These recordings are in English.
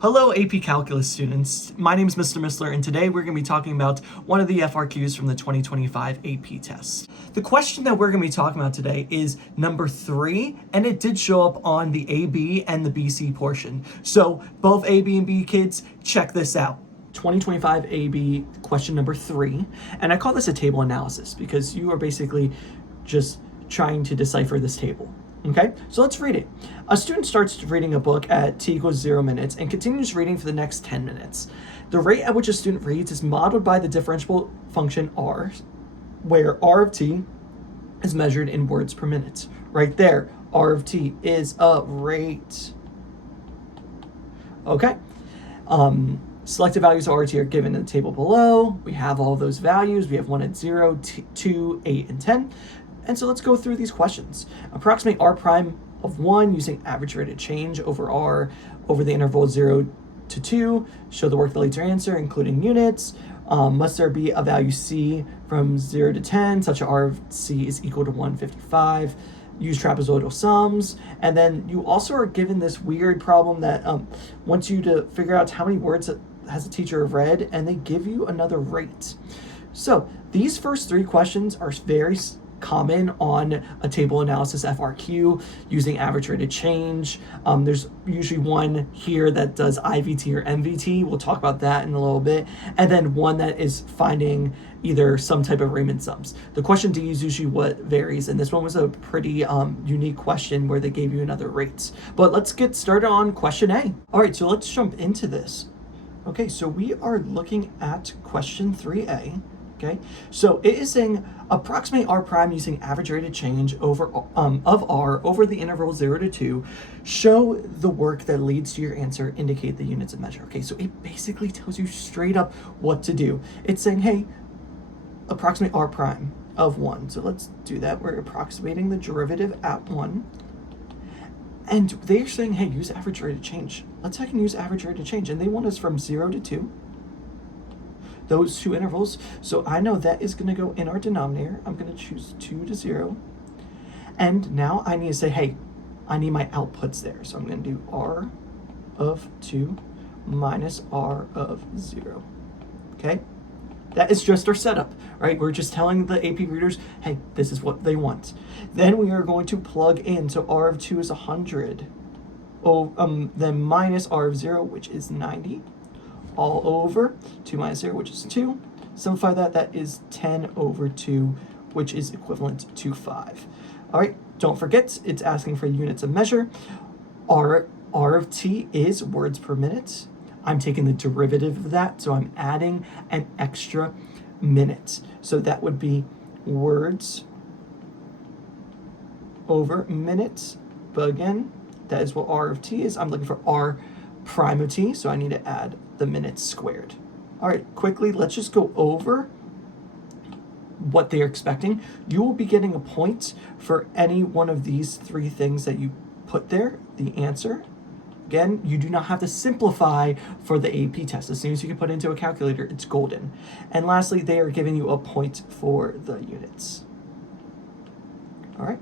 Hello AP Calculus students, my name is Mr. Mistler and today we're going to be talking about one of the FRQs from the 2025 AP test. The question that we're going to be talking about today is number 3, and it did show up on the AB and the BC portion. So both AB and B kids, check this out. 2025 AB question number 3, and I call this a table analysis because you are basically just trying to decipher this table. Okay, so let's read it. A student starts reading a book at t equals 0 minutes and continues reading for the next 10 minutes. The rate at which a student reads is modeled by the differentiable function r, where r of t is measured in words per minute. Right there, r of t is a rate. Okay, selected values of r of t are given in the table below. We have all those values. We have 1 at 0, 2, 8, and 10. And so let's go through these questions. Approximate r prime of 1 using average rate of change over r over the interval 0 to 2. Show the work that leads to your answer, including units. Must there be a value c from 0 to 10 such that r of c is equal to 155? Use trapezoidal sums. And then you also are given this weird problem that wants you to figure out how many words has a teacher read, and they give you another rate. So these first 3 questions are very common on a table analysis FRQ using average rate of change. There's usually one here that does IVT or MVT. We'll talk about that in a little bit. And then one that is finding either some type of Riemann sums. The question D is usually what varies, and this one was a pretty unique question where they gave you another rate. But let's get started on question A. All right, so let's jump into this. Okay, so we are looking at question 3A. Okay, so it is saying approximate r prime using average rate of change over of r over the interval 0 to 2. Show the work that leads to your answer, indicate the units of measure. Okay, so it basically tells you straight up what to do. It's saying, hey, approximate r prime of 1. So let's do that. We're approximating the derivative at 1. And they're saying, hey, use average rate of change. Let's use average rate of change. And they want us from 0 to 2. Those 2 intervals. So I know that is going to go in our denominator. I'm going to choose 2 to 0. And now I need to say, hey, I need my outputs there. So I'm going to do r of 2 minus r of 0. Okay? That is just our setup, right? We're just telling the AP readers, hey, this is what they want. Then we are going to plug in. So r of 2 is 100. Then minus r of 0, which is 90. All over 2 minus 0, which is 2. Simplify that, that is 10 over 2, which is equivalent to 5. All right, don't forget, it's asking for units of measure. R of t is words per minute. I'm taking the derivative of that, so I'm adding an extra minute. So that would be words over minutes. But again, that is what r of t is. I'm looking for r prime of t, so I need to add the minutes squared. All right, quickly, let's just go over what they're expecting. You will be getting a point for any one of these 3 things that you put there, the answer. Again, you do not have to simplify for the AP test. As soon as you can put it into a calculator, it's golden. And lastly, they are giving you a point for the units. All right,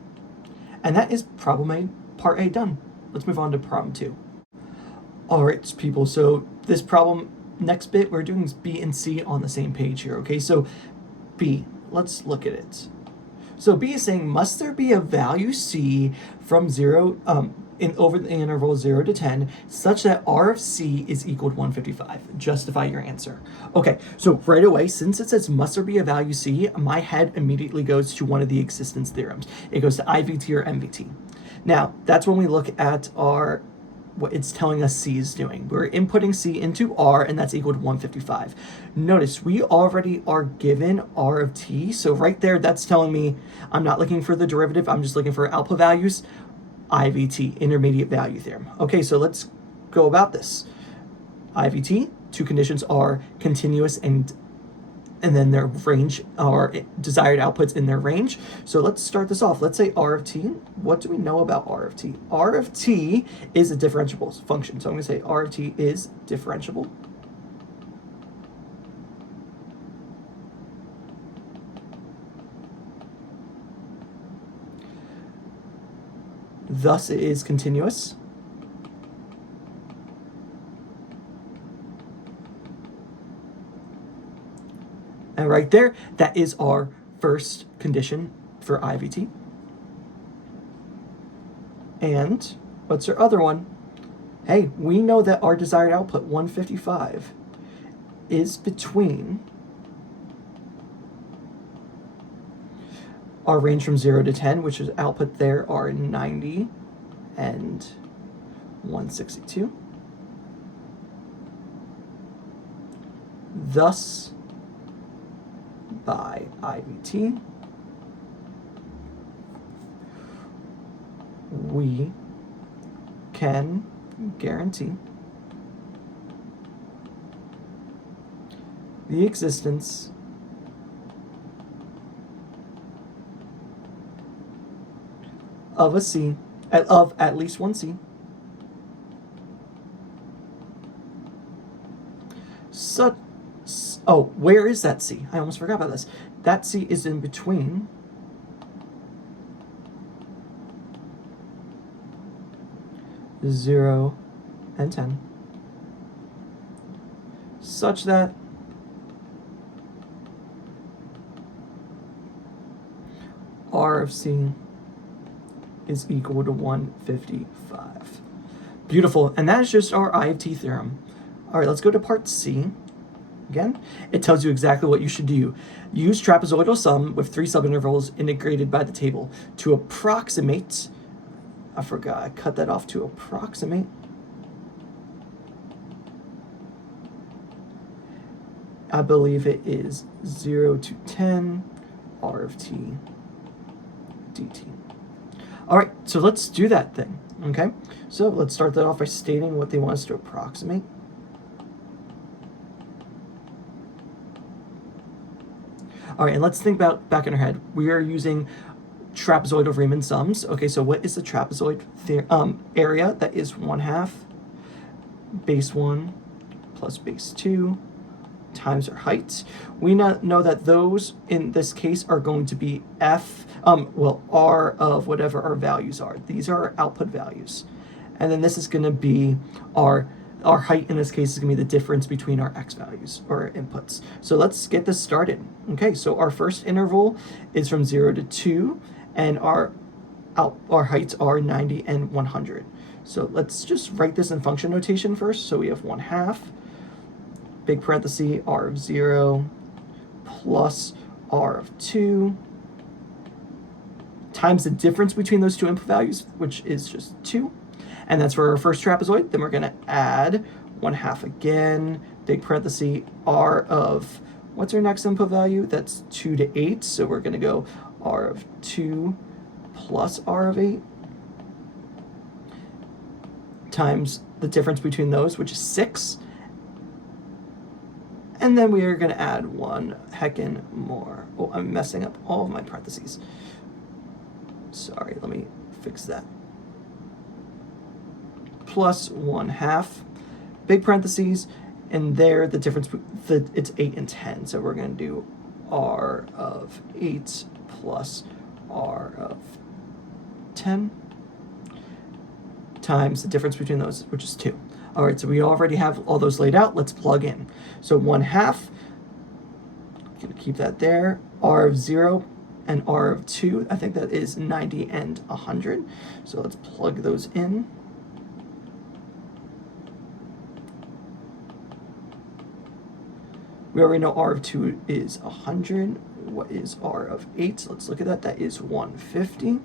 and that is problem A, part A done. Let's move on to problem 2. All right, people, so this problem, next bit, we're doing B and C on the same page here, okay? So B, let's look at it. So B is saying, must there be a value C from 0, over the interval 0 to 10, such that R of C is equal to 155? Justify your answer. Okay, so right away, since it says must there be a value C, my head immediately goes to one of the existence theorems. It goes to IVT or MVT. Now, that's when we look at our what it's telling us C is doing. We're inputting C into R, and that's equal to 155. Notice we already are given R of t, so right there, that's telling me I'm not looking for the derivative, I'm just looking for output values. IVT, intermediate value theorem. Okay, so let's go about this. IVT, 2 conditions are continuous and then their range, or desired outputs in their range. So let's start this off. Let's say R of t. What do we know about R of t? R of t is a differentiable function. So I'm going to say R of t is differentiable. Thus, it is continuous. And right there, that is our first condition for IVT. And what's our other one? Hey, we know that our desired output, 155, is between our range from 0 to 10, which is output there are 90 and 162. Thus, by IVT, we can guarantee the existence of a C, of at least one C, where is that C? I almost forgot about this. That C is in between zero and 10, such that R of C is equal to 155. Beautiful, and that is just our I of T theorem. All right, let's go to part C. Again, it tells you exactly what you should do. Use trapezoidal sum with 3 subintervals integrated by the table to approximate, I forgot, I cut that off, to approximate I believe it is 0 to 10 R of T dt. All right, so let's do that thing, okay? So let's start that off by stating what they want us to approximate. All right, and let's think about back in our head. We are using trapezoidal Riemann sums. Okay, so what is the trapezoid area? That is 1/2 base 1 plus base 2 times our height. We know that those in this case are going to be R of whatever our values are. These are our output values. And then this is going to be our height in this case is going to be the difference between our x values or inputs. So let's get this started. Okay, so our first interval is from 0 to 2, and our heights are 90 and 100. So let's just write this in function notation first. So we have 1/2, big parenthesis, R of 0 plus R of 2 times the difference between those two input values, which is just 2. And that's for our first trapezoid. Then we're going to add 1/2 again, big parenthesis, R of, what's our next input value? That's 2 to 8. So we're going to go R of 2 plus R of 8 times the difference between those, which is 6. And then we are going to add one heckin' more. Oh, I'm messing up all of my parentheses. Sorry, let me fix that. Plus 1/2, big parentheses, and there the difference, it's 8 and 10. So we're going to do R of 8 plus R of 10 times the difference between those, which is 2. All right, so we already have all those laid out. Let's plug in. So 1/2, going to keep that there. R of 0 and R of 2, I think that is 90 and 100. So let's plug those in. We already know R of 2 is 100. What is R of 8? Let's look at that. That is 150.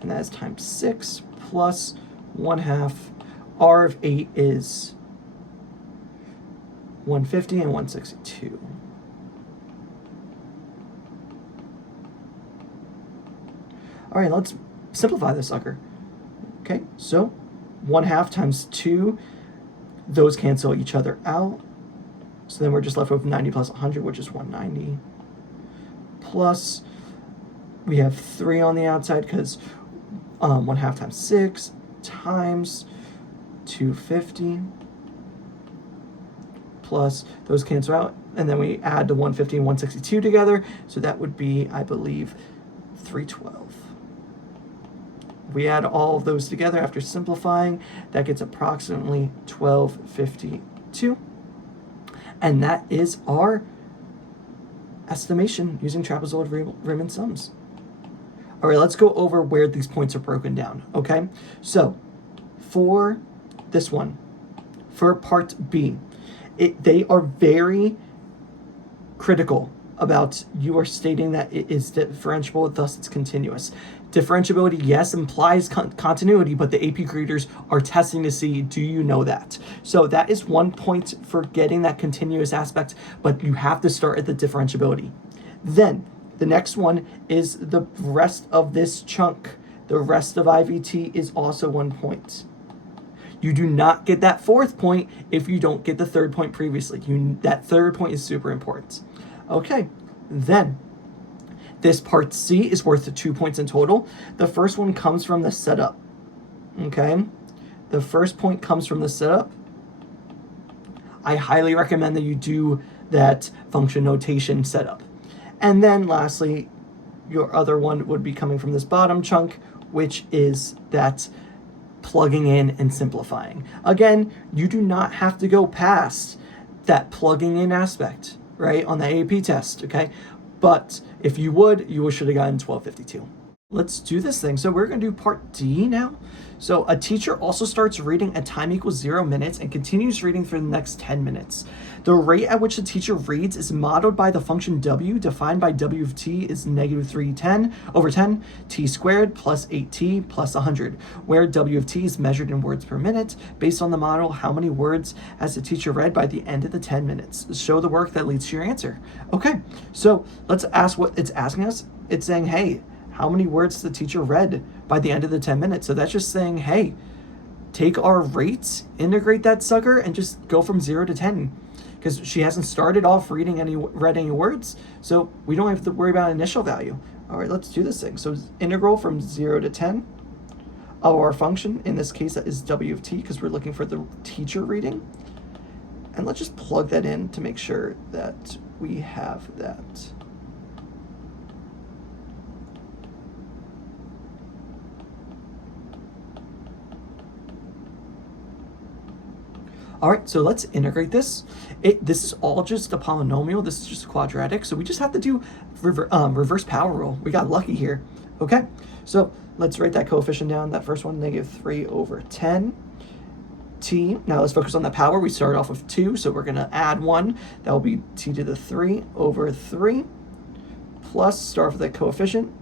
And that is times 6 plus 1/2. R of 8 is 150 and 162. All right, let's simplify this sucker. Okay, so 1/2 times 2, those cancel each other out. So then we're just left with 90 plus 100, which is 190. Plus, we have 3 on the outside because 1/2 times 6 times 250 plus those cancel out, and then we add the 150 and 162 together, so that would be, I believe, 312. We add all of those together after simplifying, that gets approximately 1252. And that is our estimation using trapezoid Riemann sums. All right, let's go over where these points are broken down, okay? So for this one, for part B, they are very critical about you are stating that it is differentiable, thus it's continuous. Differentiability, yes, implies continuity, but the AP graders are testing to see, do you know that? So that is 1 point for getting that continuous aspect, but you have to start at the differentiability. Then the next one is the rest of this chunk. The rest of IVT is also 1 point. You do not get that 4th point if you don't get the 3rd point previously. That 3rd point is super important. Okay, then this part C is worth 2 points in total. The first one comes from the setup. Okay, the first point comes from the setup. I highly recommend that you do that function notation setup. And then lastly, your other one would be coming from this bottom chunk, which is that plugging in and simplifying. Again, you do not have to go past that plugging in aspect, right, on the AP test, okay? But if you would, you should have gotten 1252. Let's do this thing. So we're going to do part D now. So a teacher also starts reading at time equals 0 minutes and continues reading for the next 10 minutes. The rate at which the teacher reads is modeled by the function W, defined by W of t is negative 310 over 10 t squared plus 8t plus 100, where W of t is measured in words per minute. Based on the model, how many words has the teacher read by the end of the 10 minutes? Show the work that leads to your answer. Okay, so let's ask what it's asking us. It's saying, hey, how many words the teacher read by the end of the 10 minutes? So that's just saying, hey, take our rates, integrate that sucker, and just go from 0 to 10. Because she hasn't started off read any words, so we don't have to worry about initial value. All right, let's do this thing. So integral from 0 to 10 of our function, in this case that is W of t, because we're looking for the teacher reading. And let's just plug that in to make sure that we have that. All right, so let's integrate this. This is all just a polynomial. This is just quadratic. So we just have to do reverse power rule. We got lucky here. Okay, so let's write that coefficient down. That first one, negative 3 over 10 t. Now let's focus on the power. We start off with 2, so we're going to add 1. That will be t to the 3 over 3 plus, start off with that coefficient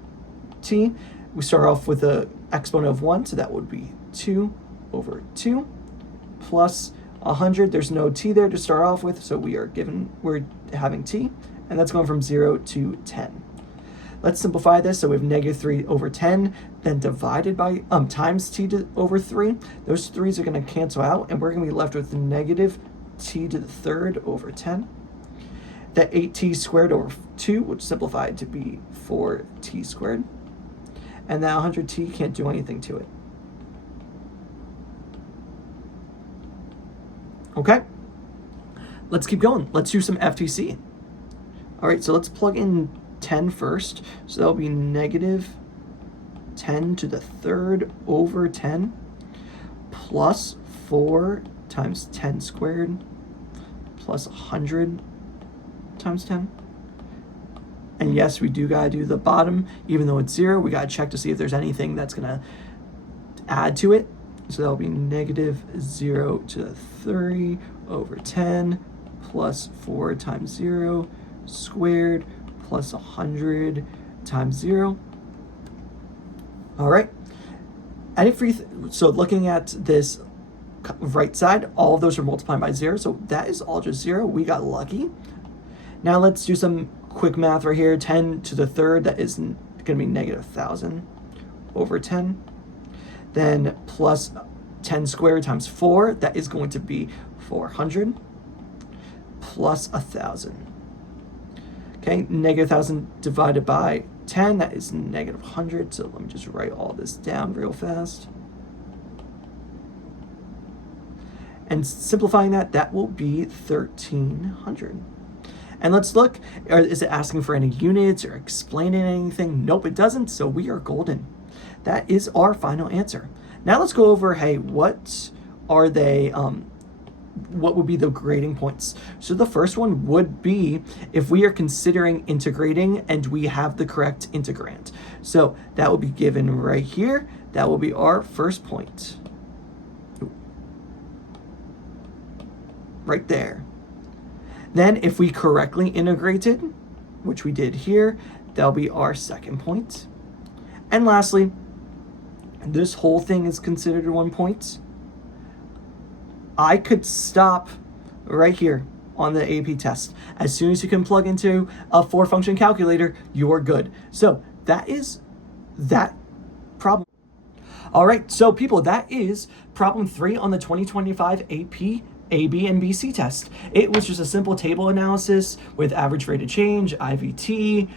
t. We start off with the exponent of 1, so that would be 2 over 2 plus 100, there's no t there to start off with, so we're having t, and that's going from 0 to 10. Let's simplify this. So we have negative 3 over 10, then divided by, times t over 3. Those 3's are going to cancel out, and we're going to be left with negative t to the 3rd over 10. That 8t squared over 2 would simplify to be 4t squared. And that 100t can't do anything to it. Okay, let's keep going. Let's do some FTC. All right, so let's plug in 10 first. So that'll be negative 10 to the 3rd over 10 plus 4 times 10 squared plus 100 times 10. And yes, we do gotta do the bottom, even though it's 0, we gotta check to see if there's anything that's gonna add to it. So that'll be negative 0 to the 3 over 10 plus 4 times 0 squared plus 100 times 0. All right. And so looking at this right side, all of those are multiplying by 0. So that is all just 0. We got lucky. Now let's do some quick math right here. 10 to the 3rd, that is going to be negative 1,000 over 10. Then plus 10 squared times 4, that is going to be 400 plus 1,000. Okay, negative 1,000 divided by 10, that is negative 100. So let me just write all this down real fast. And simplifying that, that will be 1,300. And let's look, is it asking for any units or explaining anything? Nope, it doesn't, so we are golden. That is our final answer. Now let's go over, hey, what are they what would be the grading points. So the first one would be if we are considering integrating and we have the correct integrand. So that will be given right here. That will be our first point. Right there. Then if we correctly integrated, which we did here, that'll be our second point. And lastly, this whole thing is considered 1 point. I could stop right here on the AP test. As soon as you can plug into a 4-function calculator, you're good. So that is that problem. All right, so people, that is problem 3 on the 2025 AP AB&BC test. It was just a simple table analysis with average rate of change, IVT,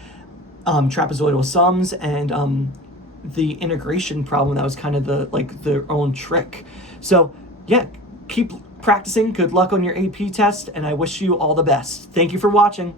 trapezoidal sums, and the integration problem that was kind of their own trick. So yeah, keep practicing. Good luck on your AP test, and I wish you all the best. Thank you for watching.